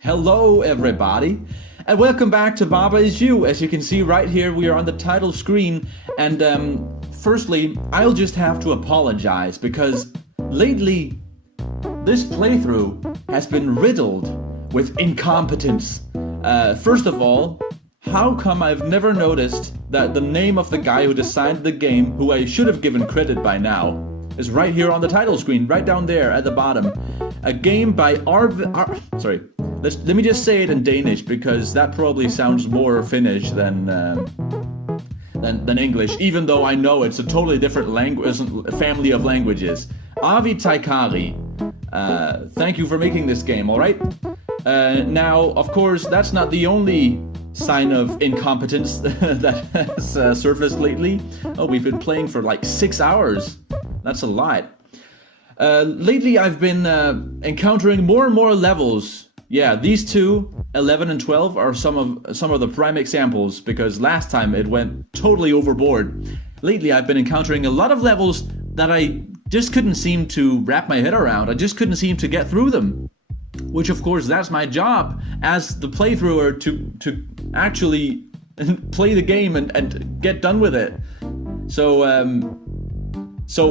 Hello everybody, and welcome back to Baba Is You. As you can see right here, we are on the title screen, and firstly, I'll just have to apologize because lately, this playthrough has been riddled with incompetence. First of all, how come I've never noticed that the name of the guy who designed the game, who I should have given credit by now, is right here on the title screen, right down there at the bottom. A game by Arvi. Let me just say it in Danish because that probably sounds more Finnish than English, even though I know it's a totally different language, family of languages. Arvi Teikari. Thank you for making this game, alright? Now, of course, that's not the only sign of incompetence that has surfaced lately. Oh, we've been playing for like 6 hours. That's a lot. Lately, I've been encountering more and more levels. Yeah, these two, 11 and 12, are some of the prime examples, because last time it went totally overboard. Lately, I've been encountering a lot of levels that I just couldn't seem to wrap my head around. I just couldn't seem to get through them. Which, of course, that's my job as the playthrougher to actually play the game and get done with it. So,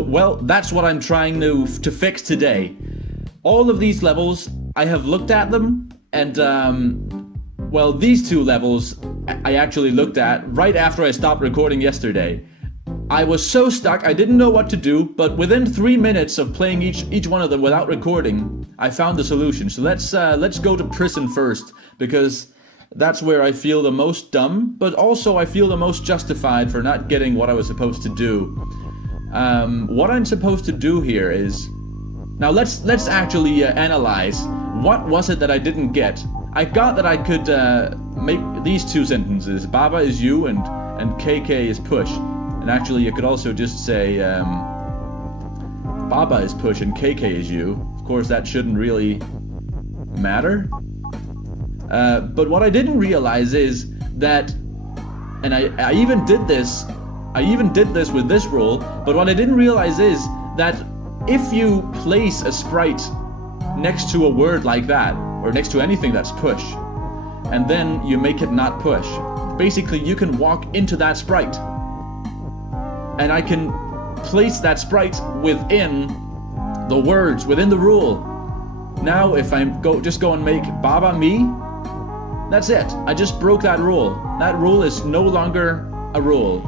well, that's what I'm trying to fix today. All of these levels, I have looked at them, and well, these two levels I actually looked at right after I stopped recording yesterday. I was so stuck, I didn't know what to do, but within 3 minutes of playing each one of them without recording, I found the solution. So let's go to prison first, because that's where I feel the most dumb, but also I feel the most justified for not getting what I was supposed to do. What I'm supposed to do here is... Now let's actually analyze what was it that I didn't get. I got that I could make these two sentences: Baba is you and KK is push. And actually you could also just say Baba is push and KK is you. Of course that shouldn't really matter. But what I didn't realize is that, and I even did this with this rule, but what I didn't realize is that if you place a sprite next to a word like that, or next to anything that's push, and then you make it not push, basically you can walk into that sprite. And I can place that sprite within the words, within the rule. Now if I just go and make Baba me, that's it. I just broke that rule. That rule is no longer a rule.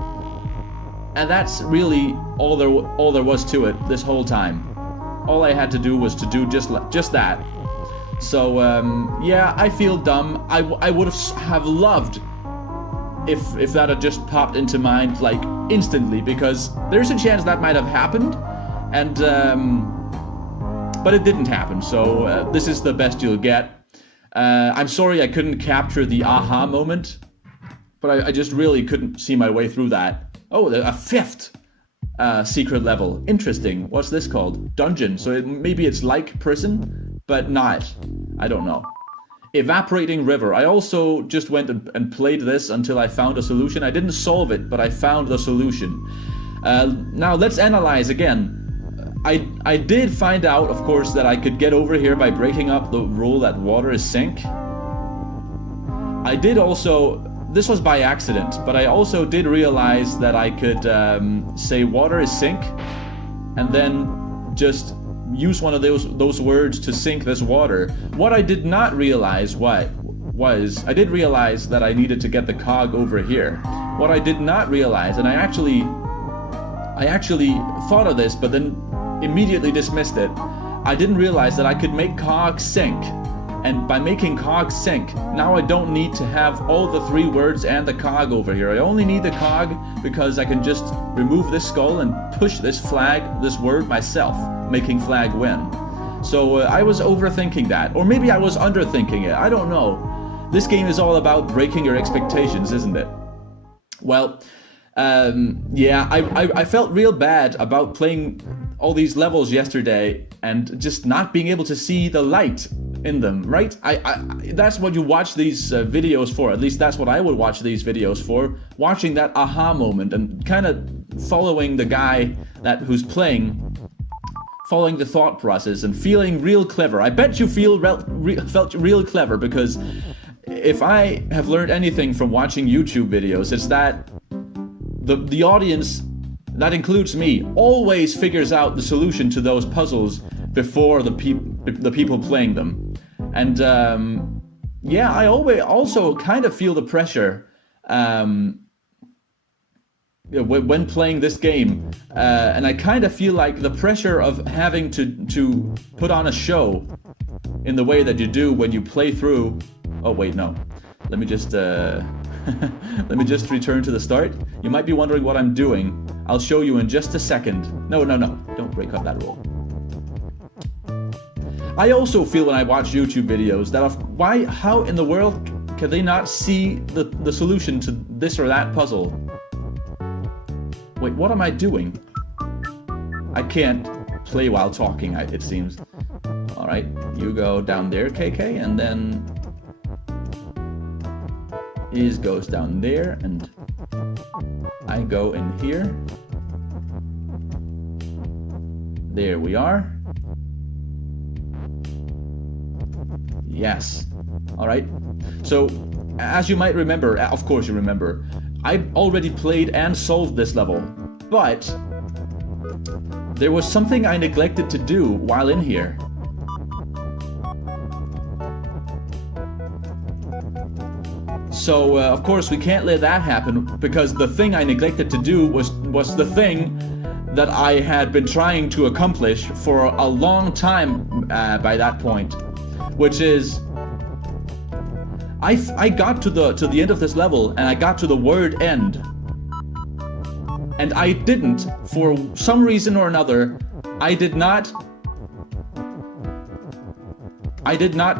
And that's really all there was to it this whole time. All I had to do was to do just that. So yeah, I feel dumb. I would have loved if that had just popped into mind like instantly, because there's a chance that might have happened, and but it didn't happen. So this is the best you'll get. I'm sorry I couldn't capture the aha moment, but I just really couldn't see my way through that. Oh, a fifth secret level. Interesting. What's this called? Dungeon. So maybe it's like prison, but not. I don't know. Evaporating river. I also just went and played this until I found a solution. I didn't solve it, but I found the solution. Now let's analyze again. I did find out, of course, that I could get over here by breaking up the rule that water is sink. I did also... This was by accident, but I also did realize that I could say water is sink, and then just use one of those words to sink this water. What I did not realize was I did realize that I needed to get the cog over here. What I did not realize, and I actually thought of this, but then immediately dismissed it. I didn't realize that I could make cog sink. And by making cog sink, now I don't need to have all the 3 words and the cog over here. I only need the cog because I can just remove this skull and push this flag, this word myself, making flag win. So I was overthinking that. Or maybe I was underthinking it. I don't know. This game is all about breaking your expectations, isn't it? Well, yeah, I felt real bad about playing all these levels yesterday and just not being able to see the light in them, right? That's what you watch these videos for. At least that's what I would watch these videos for. Watching that aha moment and kind of following the guy who's playing following the thought process and feeling real clever. I bet you felt real clever, because if I have learned anything from watching YouTube videos, it's that the audience, that includes me, always figures out the solution to those puzzles before the people playing them. And yeah, I always also kind of feel the pressure when playing this game, and I kind of feel like the pressure of having to put on a show in the way that you do when you play through. Oh wait, no. Let me just let me just return to the start. You might be wondering what I'm doing. I'll show you in just a second. No, don't break up that rule. I also feel when I watch YouTube videos that how in the world can they not see the solution to this or that puzzle? Wait, what am I doing? I can't play while talking, it seems. Alright, you go down there, KK, and then Iz goes down there, and I go in here. There we are. Yes. Alright. So, as you might remember, of course you remember, I already played and solved this level, but there was something I neglected to do while in here. So, of course, we can't let that happen, because the thing I neglected to do was the thing that I had been trying to accomplish for a long time by that point, which is I got to the end of this level, and I got to the word end, and I didn't, for some reason or another, I did not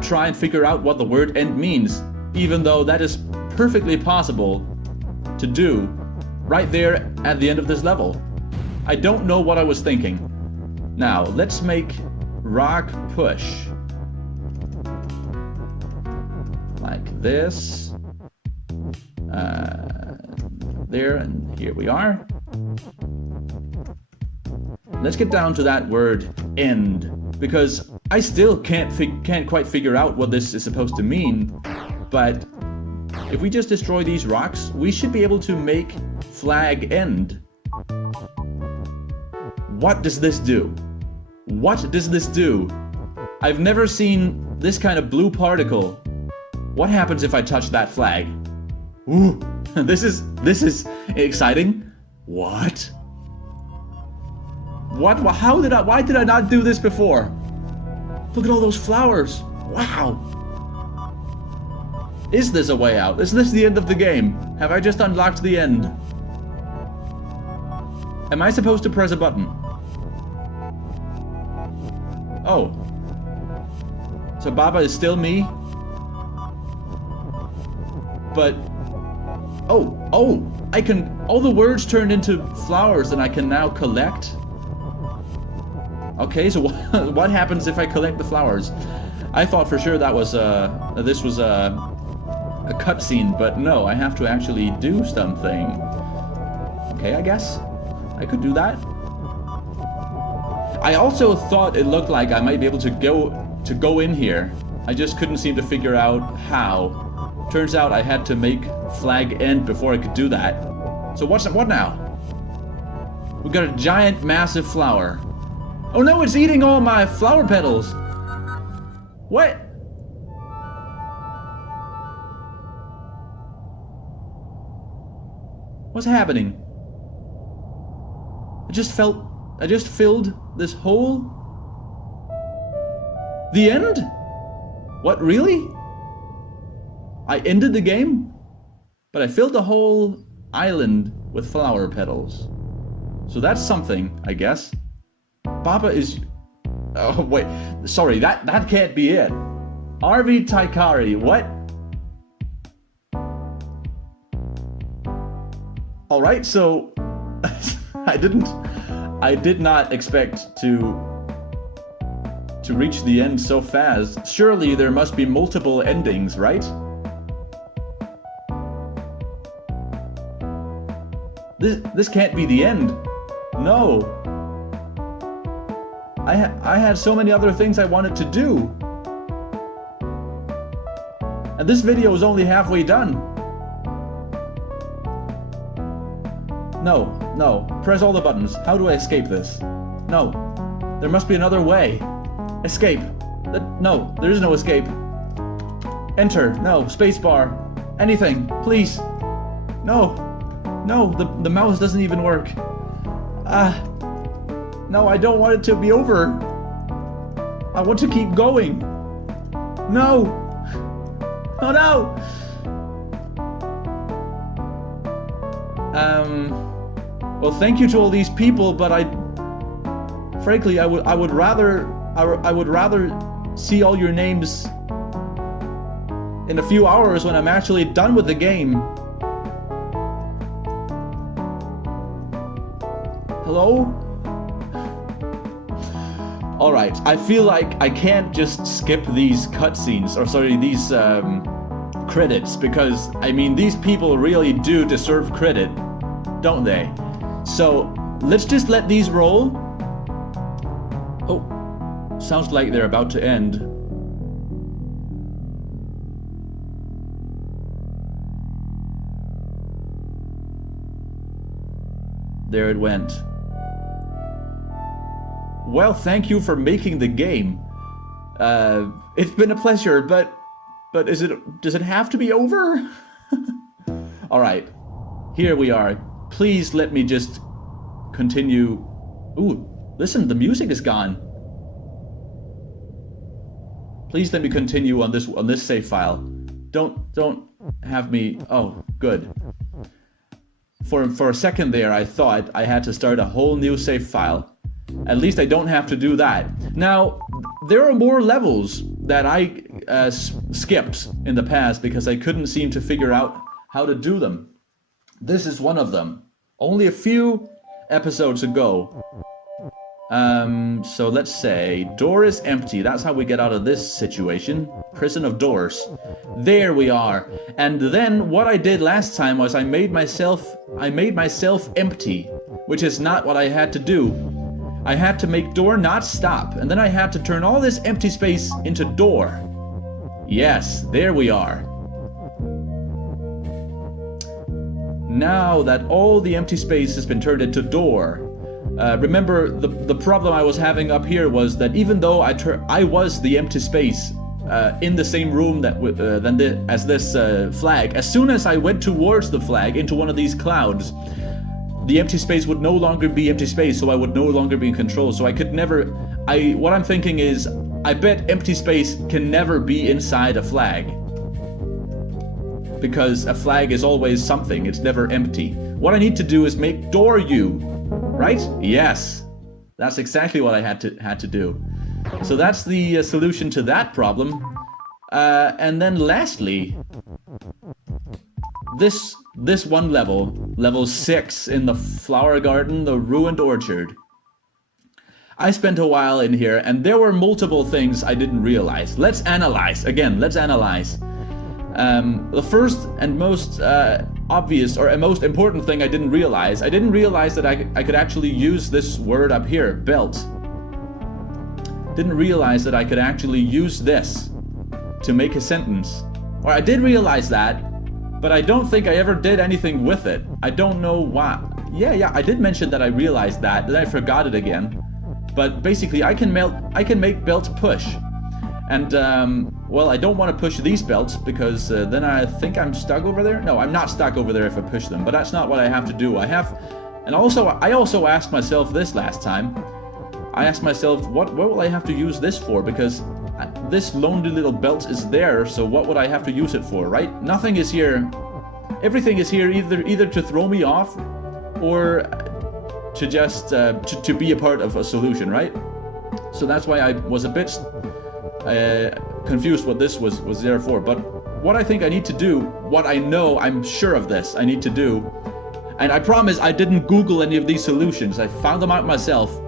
try and figure out what the word end means, even though that is perfectly possible to do right there at the end of this level. I don't know what I was thinking. Now, let's make rock push. Like this. There, and here we are. Let's get down to that word end, because I still can't quite figure out what this is supposed to mean, but if we just destroy these rocks, we should be able to make flag end. What does this do? What does this do? I've never seen this kind of blue particle. What happens if I touch that flag? Ooh, this is exciting. What? What? Why did I not do this before? Look at all those flowers. Wow. Is this a way out? Is this the end of the game? Have I just unlocked the end? Am I supposed to press a button? Oh. So Baba is still me? But... Oh! I can... All the words turned into flowers and I can now collect? Okay, so what happens if I collect the flowers? I thought for sure that was this was a cutscene, but no, I have to actually do something. Okay, I guess I could do that. I also thought it looked like I might be able to go in here. I just couldn't seem to figure out how. Turns out I had to make flag end before I could do that. So what now? We got a giant, massive flower. Oh no, it's eating all my flower petals. What? What's happening? I just filled this hole. The end? What, really? I ended the game? But I filled the whole island with flower petals. So that's something, I guess. Baba is... Oh, wait. Sorry, that can't be it. Arvi Teikari, what? Alright, so... I did not expect to reach the end so fast. Surely there must be multiple endings, right? This can't be the end. No. I had so many other things I wanted to do. And this video is only halfway done. No, press all the buttons. How do I escape this? No, there must be another way. Escape. No, there is no escape. Enter, no, spacebar. Anything, please. No, the mouse doesn't even work. No, I don't want it to be over. I want to keep going. No. Oh no. Well, thank you to all these people, but frankly, I would rather see all your names in a few hours when I'm actually done with the game. Hello? Alright, I feel like I can't just skip these cutscenes, or sorry, these credits, because, I mean, these people really do deserve credit, don't they? So, let's just let these roll. Oh, sounds like they're about to end. There it went. Well, thank you for making the game. It's been a pleasure, but does it have to be over? All right, here we are. Please let me just continue. Ooh, listen, the music is gone. Please let me continue on this save file. Don't have me. Oh, good. For a second there, I thought I had to start a whole new save file. At least I don't have to do that. Now, there are more levels that I skipped in the past because I couldn't seem to figure out how to do them. This is one of them. Only a few episodes ago. So let's say door is empty. That's how we get out of this situation. Prison of doors. There we are. And then what I did last time was I made myself empty, which is not what I had to do. I had to make door not stop, and then I had to turn all this empty space into door. Yes, there we are. Now that all the empty space has been turned into door, remember the problem I was having up here was that even though I was the empty space in the same room as this flag, as soon as I went towards the flag into one of these clouds, the empty space would no longer be empty space, so I would no longer be in control. So I could never. What I'm thinking is, I bet empty space can never be inside a flag. Because a flag is always something, it's never empty. What I need to do is make door U, right? Yes, that's exactly what I had to do. So that's the solution to that problem. And then lastly, this one level 6 in the flower garden, the ruined orchard. I spent a while in here, and there were multiple things I didn't realize. Let's analyze. Again, let's analyze. The first and most obvious or most important thing I didn't realize that I could actually use this word up here, belt. Didn't realize that I could actually use this to make a sentence. Or I did realize that, but I don't think I ever did anything with it. I don't know why. Yeah, I did mention that I realized that, then I forgot it again. But basically, I can make belt push. And, well, I don't want to push these belts because then I think I'm stuck over there. No, I'm not stuck over there if I push them, but that's not what I have to do. I also asked myself this last time. I asked myself, what will I have to use this for? Because this lonely little belt is there, so what would I have to use it for, right? Nothing is here. Everything is here either to throw me off or to just to be a part of a solution, right? So that's why I was a bit confused what this was there for. But what I think I need to do, what I know, I'm sure of this, I need to do, and I promise I didn't Google any of these solutions, I found them out myself.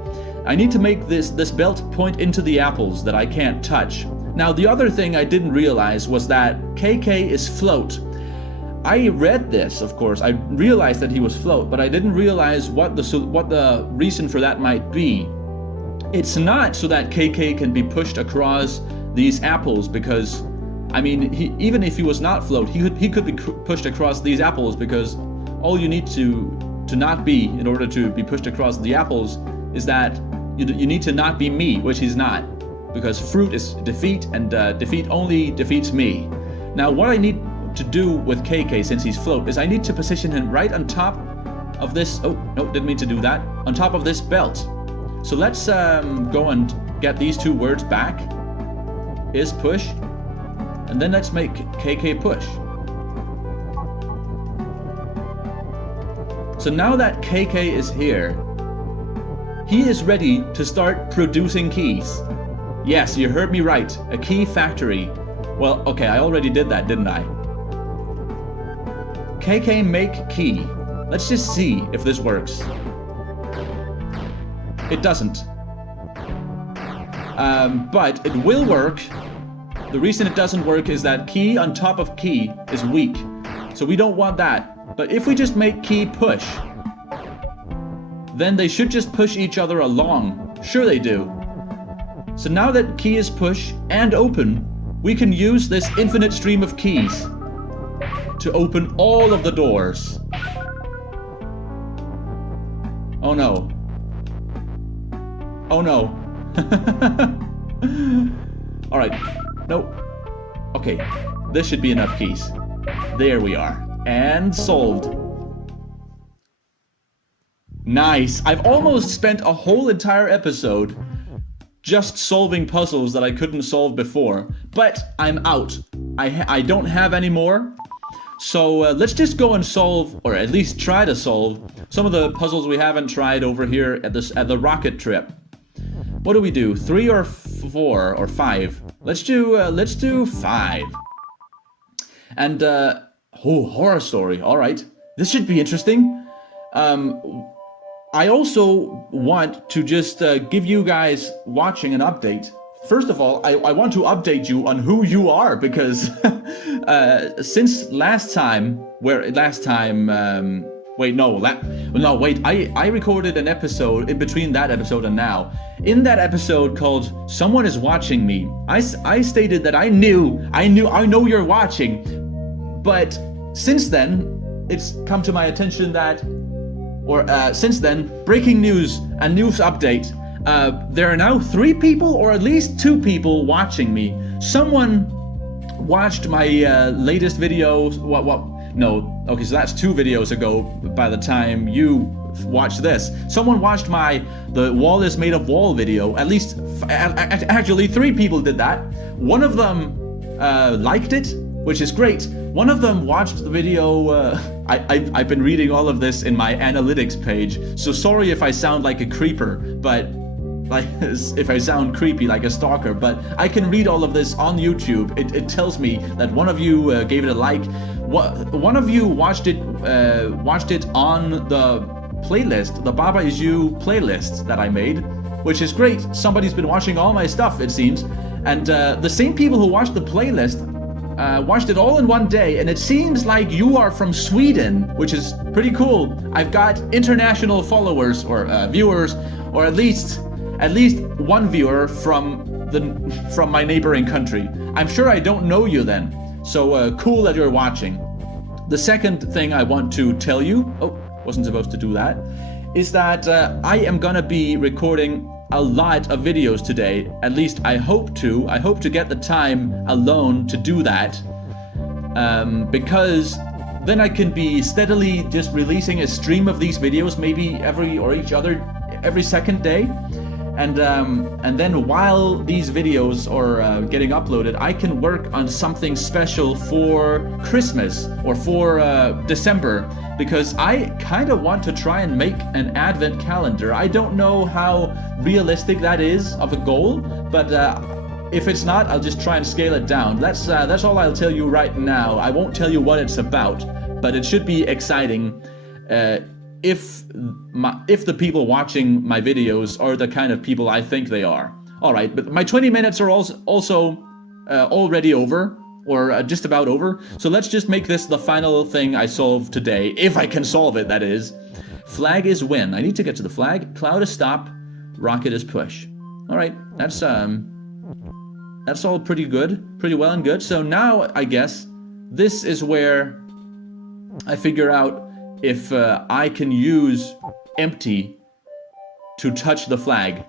I need to make this belt point into the apples that I can't touch. Now the other thing I didn't realize was that KK is float. I read this, of course, I realized that he was float, but I didn't realize what the reason for that might be. It's not so that KK can be pushed across these apples, because, I mean, even if he was not float, he could be pushed across these apples, because all you need to not be in order to be pushed across the apples is that you need to not be me, which he's not, because fruit is defeat, and defeat only defeats me. Now what I need to do with KK, since he's float, is I need to position him right on top of this, oh no, didn't mean to do that, on top of this belt. So let's go and get these two words back, is push, and then let's make KK push. So now that KK is here, he is ready to start producing keys. Yes, you heard me right, a key factory. Well, okay, I already did that, didn't I? KK make key. Let's just see if this works. It doesn't. But it will work. The reason it doesn't work is that key on top of key is weak. So we don't want that. But if we just make key push, then they should just push each other along. Sure they do. So now that key is push and open, we can use this infinite stream of keys to open all of the doors. Oh no. Oh no. Alright. Nope. Okay. This should be enough keys. There we are. And solved. Nice. I've almost spent a whole entire episode just solving puzzles that I couldn't solve before. But I'm out. I don't have any more. So let's just go and solve, or at least try to solve, some of the puzzles we haven't tried over here at the rocket trip. What do we do? 3 or 4 or 5? Let's do 5. And oh, horror story. All right, this should be interesting. I also want to just give you guys watching an update. First of all, I want to update you on who you are, because since last time, I recorded an episode in between that episode and now. In that episode called "Someone is Watching Me," I stated that I know you're watching, but since then it's come to my attention that, since then, breaking news, a news update. There are now 3 people, or at least 2 people, watching me. Someone watched my latest videos. No. Okay, so that's 2 videos ago by the time you watched this. Someone watched the wall is made of wall video. At least, actually 3 people did that. One of them liked it, which is great. One of them watched the video. I've been reading all of this in my analytics page, so sorry if I sound like a creeper, but if I sound creepy like a stalker, but I can read all of this on YouTube. It tells me that one of you gave it a like. One of you watched it on the playlist, the Baba Is You playlist that I made, which is great. Somebody's been watching all my stuff, it seems, and the same people who watched the playlist watched it all in one day, and it seems like you are from Sweden, which is pretty cool. I've got international followers or viewers, or at least one viewer from my neighboring country. I'm sure I don't know you then, so cool that you're watching. The second thing I want to tell you, wasn't supposed to do that, is that I am gonna be recording a lot of videos today. At least I hope to get the time alone to do that, because then I can be steadily just releasing a stream of these videos, maybe every second day, and then while these videos are getting uploaded, I can work on something special for Christmas or for December, because I kind of want to try and make an advent calendar. I don't know how realistic that is of a goal, but if it's not, I'll just try and scale it down. That's all I'll tell you right now. I won't tell you what it's about, but it should be exciting if the people watching my videos are the kind of people I think they are. All right, but my 20 minutes are also already over, or just about over. So let's just make this the final thing I solve today, if I can solve it, that is. Flag is win. I need to get to the flag. Cloud is stop. Rocket is push. All right, that's all pretty good, pretty well and good. So now I guess this is where I figure out if I can use empty to touch the flag.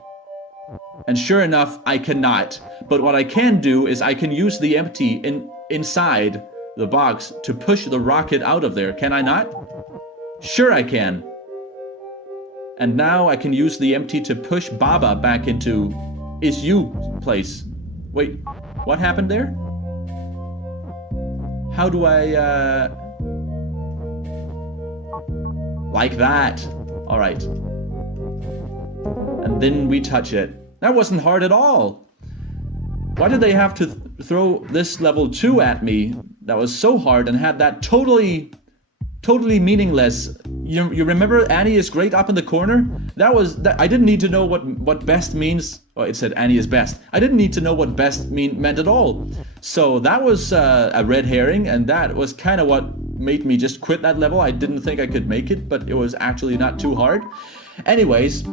And sure enough, I cannot. But what I can do is I can use the empty inside the box to push the rocket out of there. Can I not? Sure I can. And now I can use the empty to push Baba back into Is You place. Wait, what happened there? How do I, like that. All right. And then we touch it. That wasn't hard at all. Why did they have to throw this level 2 at me that was so hard and had that totally meaningless? You remember Annie is great up in the corner? I didn't need to know what best means. Oh, it said Annie is best. I didn't need to know what best meant at all. So that was a red herring, and that was kind of what made me just quit that level. I didn't think I could make it, but it was actually not too hard. Anyways,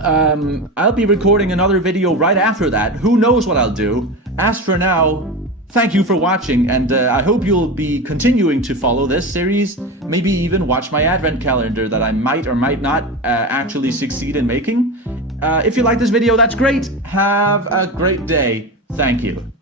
I'll be recording another video right after that. Who knows what I'll do? As for now, thank you for watching, and I hope you'll be continuing to follow this series, maybe even watch my advent calendar that I might or might not actually succeed in making. If you like this video, that's great. Have a great day. Thank you.